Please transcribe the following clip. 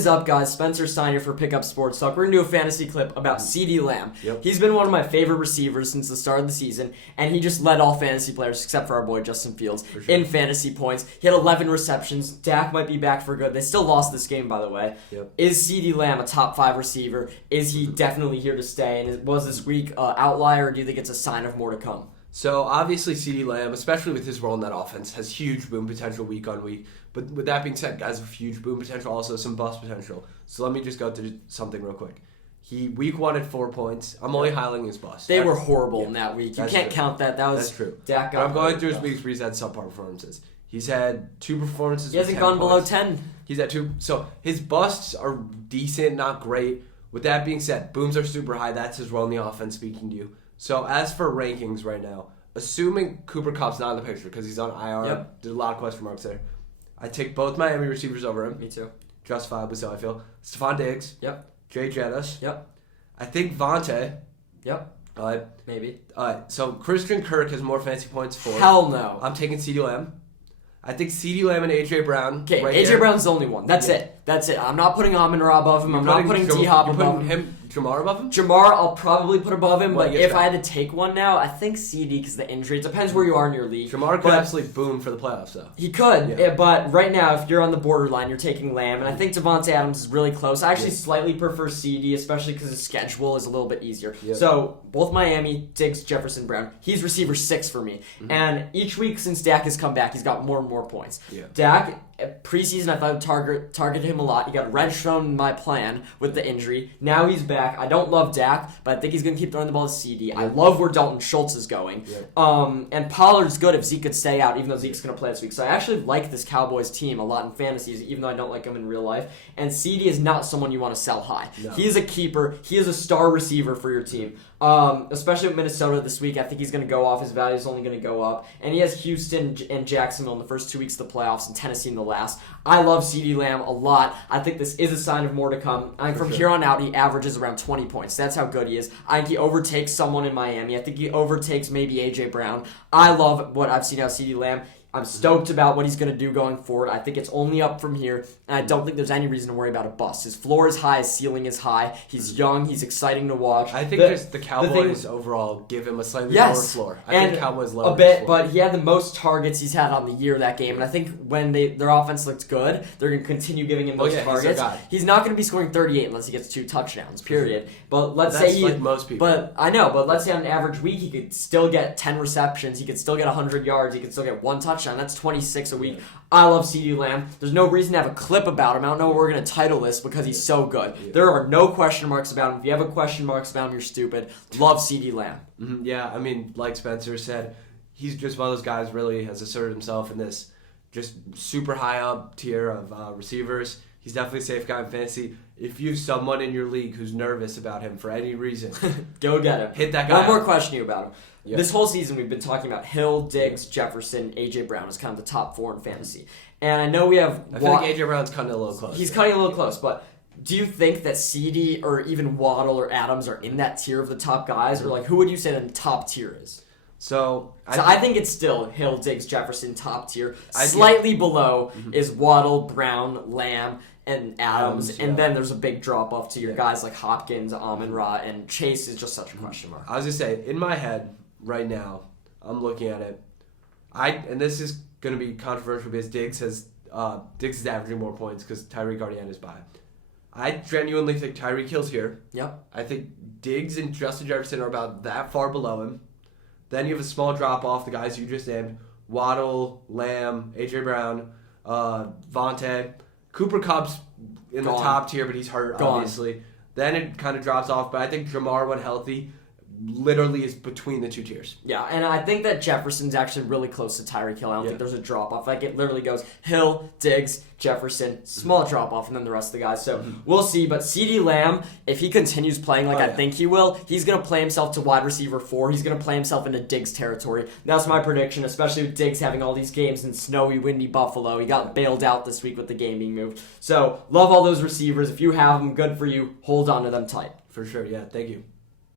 is up, guys? Spencer Steiner for Pickup Sports Talk. We're going to do a fantasy clip about CeeDee Lamb. Yep. He's been one of my favorite receivers since the start of the season, and he just led all fantasy players, except for our boy Justin Fields, in fantasy points. He had 11 receptions. Dak might be back for good. They still lost this game, by the way. Yep. Is CeeDee Lamb a top 5 receiver? Is he definitely here to stay? And was this week outlier, or do you think it's a sign of more to come? So obviously CeeDee Lamb, especially with his role in that offense, has huge boom potential week on week. But with that being said, guys have huge boom potential, also some bust potential. So let me just go through something real quick. He week 1 at 4 points. I'm only highlighting his bust. They were horrible in that week. You can't count that. That's true. Dak. But I'm going through his weeks where he's had subpar performances. He's had 2 performances. He hasn't gone below 10. He's at 2. So his busts are decent, not great. With that being said, booms are super high. That's his role in the offense, speaking to you. So as for rankings right now, assuming Cooper Kupp's not in the picture because he's on IR, there's a lot of question marks there. I take both Miami receivers over him. Me too. Justifiably so, I feel. Stephon Diggs. Yep. Jay Jettis. Yep. I think Vontae. Yep. Maybe. So Christian Kirk has more fancy points for. Hell no. I'm taking CeeDee Lamb. I think CeeDee Lamb and A.J. Brown. Okay, right A.J. Brown's the only one. That's it. I'm not putting Amon-Ra above him. I'm not putting D-Hop above him. Jamar above him? Jamar, I'll probably put above him, but if I I had to take one now, I think CeeDee because the injury. It depends where you are in your league. Jamar could absolutely boom for the playoffs, though. He could, but right now, if you're on the borderline, you're taking Lamb, and I think Devontae Adams is really close. I actually slightly prefer CeeDee, especially because his schedule is a little bit easier. Yep. So, both Miami, Diggs, Jefferson, Brown. He's receiver 6 for me. Mm-hmm. And each week since Dak has come back, he's got more and more points. Yeah. Dak, preseason, I thought targeted him a lot. He got red shown in my plan with the injury. Now he's back. I don't love Dak, but I think he's going to keep throwing the ball to CeeDee. Yeah. I love where Dalton Schultz is going. Yeah. And Pollard's good if Zeke could stay out, even though Zeke's going to play this week. So I actually like this Cowboys team a lot in fantasies, even though I don't like him in real life. And CeeDee is not someone you want to sell high. No. He is a keeper. He is a star receiver for your team. Especially with Minnesota this week, I think he's going to go off. His value is only going to go up. And he has Houston and Jacksonville in the first 2 weeks of the playoffs and Tennessee in the last. I love CeeDee Lamb a lot. I think this is a sign of more to come. From here on out, he averages around 20 points. That's how good he is. I think he overtakes someone in Miami. I think he overtakes maybe A.J. Brown. I love what I've seen out of CeeDee Lamb. I'm stoked about what he's going to do going forward. I think it's only up from here, and I don't think there's any reason to worry about a bust. His floor is high, his ceiling is high. He's young, he's exciting to watch. I think the Cowboys overall give him a slightly lower floor. I think Cowboys lower a bit, but he had the most targets he's had on the year that game, and I think when their offense looks good, they're going to continue giving him those targets. He's not going to be scoring 38 unless he gets 2 touchdowns, period. But let's say like most people. But I know, but let's say on an average week he could still get 10 receptions, he could still get 100 yards, he could still get 1 touchdown. That's 26 a week. I love CeeDee Lamb. There's no reason to have a clip about him. I don't know what we're going to title this because he's so good. There are no question marks about him. If you have a question marks about him, you're stupid. Love CeeDee Lamb. Mm-hmm. Yeah, I mean, like Spencer said, he's just one of those guys really has asserted himself in this just super high up tier of receivers. He's definitely a safe guy in fantasy. If you have someone in your league who's nervous about him for any reason, go get him. Hit that guy. One more question you about him. Yep. This whole season we've been talking about Hill, Diggs, Jefferson, A.J. Brown is kind of the top 4 in fantasy. And I know we have... I feel like A.J. Brown's cutting a little close. He's cutting a little close, but do you think that CeeDee or even Waddle or Adams are in that tier of the top guys? Or who would you say the top tier is? So I think it's still Hill, Diggs, Jefferson, top tier. Slightly below is Waddle, Brown, Lamb, and Adams, and then there's a big drop-off to your guys like Hopkins, Amon-Ra, and Chase is just such a question mark. I was going to say, in my head right now, I'm looking at it, and this is going to be controversial because Diggs is averaging more points because Tyreek already had his bye. I genuinely think Tyreek Hill's here. Yep. I think Diggs and Justin Jefferson are about that far below him. Then you have a small drop-off, the guys you just named, Waddle, Lamb, A.J. Brown, Vontae. Cooper Kupp's in the top tier, but he's hurt, obviously. Then it kind of drops off, but I think Jamar, when healthy, literally is between the 2 tiers. Yeah, and I think that Jefferson's actually really close to Tyreek Hill. I don't think there's a drop-off. Like, it literally goes Hill, Diggs, Jefferson, small drop-off, and then the rest of the guys. So we'll see. But CeeDee Lamb, if he continues playing like I think he will, he's going to play himself to wide receiver 4. He's going to play himself into Diggs territory. That's my prediction, especially with Diggs having all these games in snowy, windy Buffalo. He got bailed out this week with the game being moved. So love all those receivers. If you have them, good for you. Hold on to them tight. For sure, yeah. Thank you.